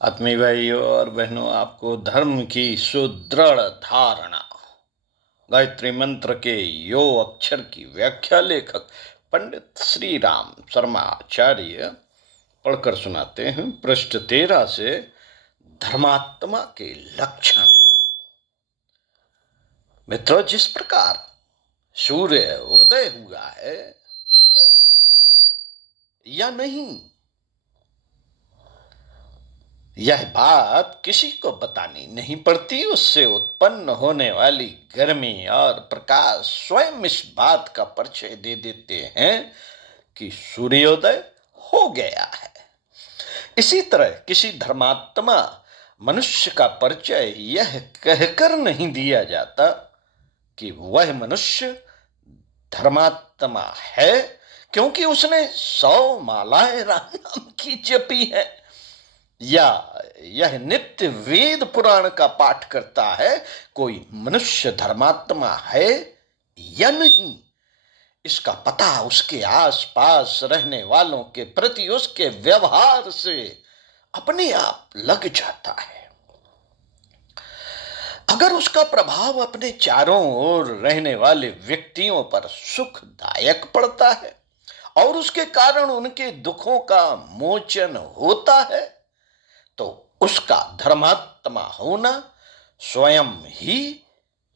आत्मीय भाइयों और बहनों, आपको धर्म की सुदृढ़ धारणा गायत्री मंत्र के यो अक्षर की व्याख्या लेखक पंडित श्री राम शर्मा आचार्य पढ़कर सुनाते हैं। पृष्ठ 13 से धर्मात्मा के लक्षण। मित्रों, जिस प्रकार सूर्य उदय हुआ है या नहीं, यह बात किसी को बतानी नहीं पड़ती। उससे उत्पन्न होने वाली गर्मी और प्रकाश स्वयं इस बात का परिचय दे देते हैं कि सूर्योदय हो गया है। इसी तरह किसी धर्मात्मा मनुष्य का परिचय यह कहकर नहीं दिया जाता कि वह मनुष्य धर्मात्मा है क्योंकि उसने 100 मालाएं राम नाम की जपी है, या यह नित्य वेद पुराण का पाठ करता है। कोई मनुष्य धर्मात्मा है या नहीं, इसका पता उसके आसपास रहने वालों के प्रति उसके व्यवहार से अपने आप लग जाता है। अगर उसका प्रभाव अपने चारों ओर रहने वाले व्यक्तियों पर सुखदायक पड़ता है और उसके कारण उनके दुखों का मोचन होता है, तो उसका धर्मात्मा होना स्वयं ही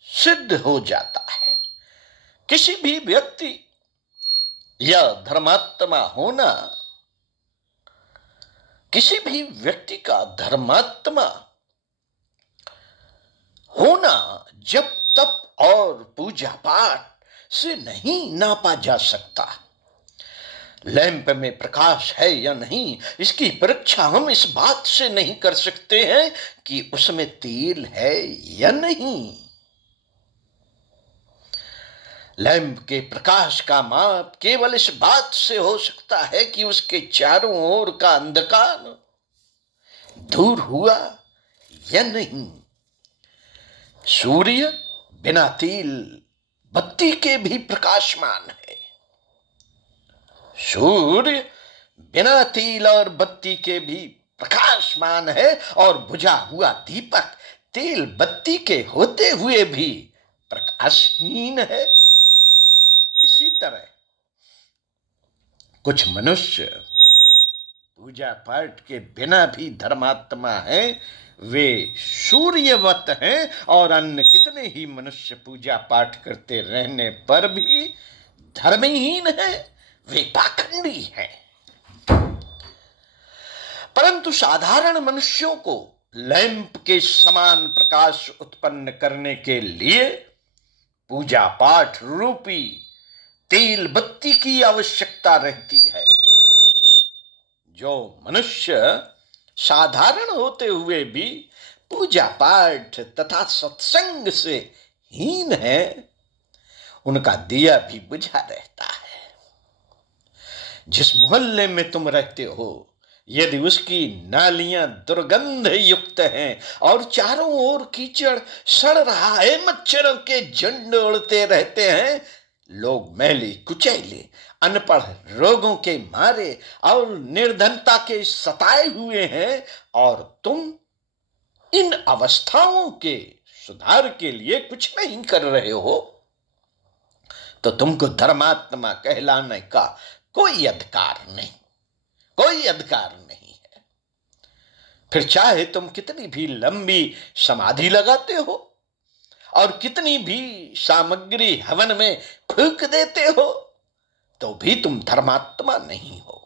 सिद्ध हो जाता है। किसी भी व्यक्ति या धर्मात्मा होना, किसी भी व्यक्ति का धर्मात्मा होना जब तप और पूजा पाठ से नहीं नापा जा सकता। लैंप में प्रकाश है या नहीं, इसकी परीक्षा हम इस बात से नहीं कर सकते हैं कि उसमें तेल है या नहीं। लैंप के प्रकाश का माप केवल इस बात से हो सकता है कि उसके चारों ओर का अंधकार दूर हुआ या नहीं। सूर्य बिना तेल बत्ती के भी प्रकाशमान है। सूर्य बिना तेल और बत्ती के भी प्रकाशमान है, और बुझा हुआ दीपक तेल बत्ती के होते हुए भी प्रकाशहीन है। इसी तरह कुछ मनुष्य पूजा पाठ के बिना भी धर्मात्मा हैं, वे सूर्यवत हैं, और अन्य कितने ही मनुष्य पूजा पाठ करते रहने पर भी धर्महीन हैं, वे पाखंडी हैं। परंतु साधारण मनुष्यों को लैंप के समान प्रकाश उत्पन्न करने के लिए पूजा पाठ रूपी तेल बत्ती की आवश्यकता रहती है। जो मनुष्य साधारण होते हुए भी पूजा पाठ तथा सत्संग से हीन है, उनका दिया भी बुझा रहता है। जिस मोहल्ले में तुम रहते हो, यदि उसकी नालियां दुर्गंध युक्त हैं और चारों ओर कीचड़ सड़ रहा है, मच्छरों के झुंड उड़ते रहते हैं, लोग मैले कुचैले अनपढ़ रोगों के मारे और निर्धनता के सताए हुए हैं, और तुम इन अवस्थाओं के सुधार के लिए कुछ नहीं कर रहे हो, तो तुमको धर्मात्मा कहलाने का कोई अधिकार नहीं, कोई अधिकार नहीं है। फिर चाहे तुम कितनी भी लंबी समाधि लगाते हो और कितनी भी सामग्री हवन में फूंक देते हो, तो भी तुम धर्मात्मा नहीं हो।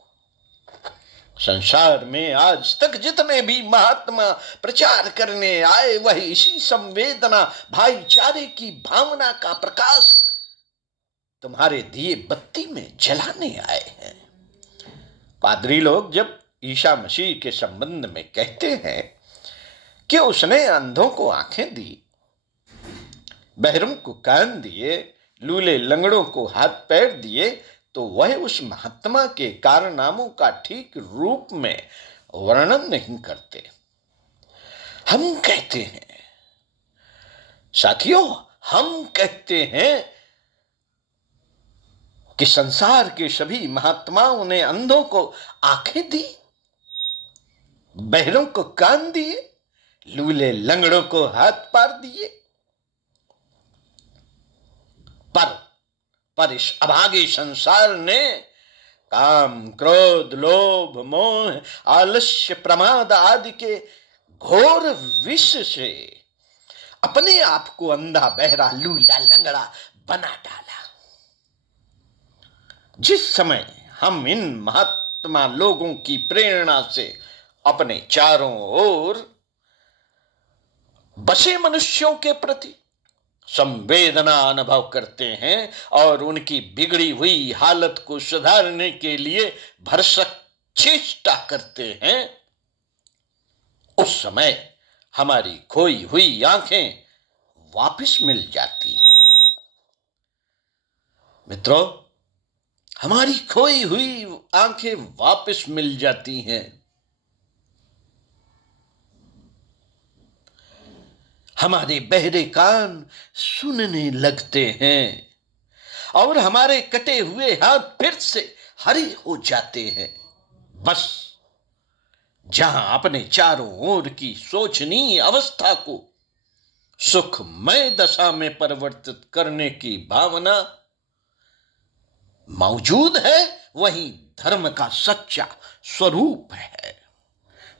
संसार में आज तक जितने भी महात्मा प्रचार करने आए, वह इसी संवेदना भाईचारे की भावना का प्रकाश तुम्हारे दिए बत्ती में जलाने आए हैं। पादरी लोग जब ईसा मसीह के संबंध में कहते हैं कि उसने अंधों को आंखें दी, बहरों को कान दिए, लूले लंगड़ों को हाथ पैर दिए, तो वह उस महात्मा के कारनामों का ठीक रूप में वर्णन नहीं करते। हम कहते हैं साथियों, हम कहते हैं कि संसार के सभी महात्माओं ने अंधों को आंखें दी, बहरों को कान दिए, लूले लंगड़ों को हाथ पार दिए। पर पर इस अभागे संसार ने काम, क्रोध, लोभ, मोह, आलस्य, प्रमाद आदि के घोर विष से अपने आप को अंधा, बहरा, लूला, लंगड़ा बना डाला। जिस समय हम इन महात्मा लोगों की प्रेरणा से अपने चारों ओर बसे मनुष्यों के प्रति संवेदना अनुभव करते हैं और उनकी बिगड़ी हुई हालत को सुधारने के लिए भरसक चेष्टा करते हैं, उस समय हमारी खोई हुई आंखें वापस मिल जाती हैं। मित्रों, हमारी खोई हुई आंखें वापस मिल जाती हैं। हमारे बहरे कान सुनने लगते हैं और हमारे कटे हुए हाथ फिर से हरे हो जाते हैं। बस जहां अपने चारों ओर की शोचनीय अवस्था को सुखमय दशा में परिवर्तित करने की भावना मौजूद है, वहीं धर्म का सच्चा स्वरूप है।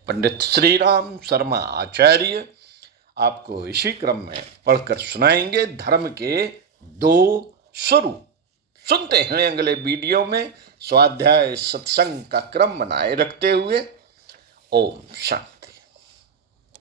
पंडित श्री राम शर्मा आचार्य आपको इसी क्रम में पढ़कर सुनाएंगे धर्म के 2 स्वरूप। सुनते हैं अगले वीडियो में। स्वाध्याय सत्संग का क्रम बनाए रखते हुए। ओम शांति।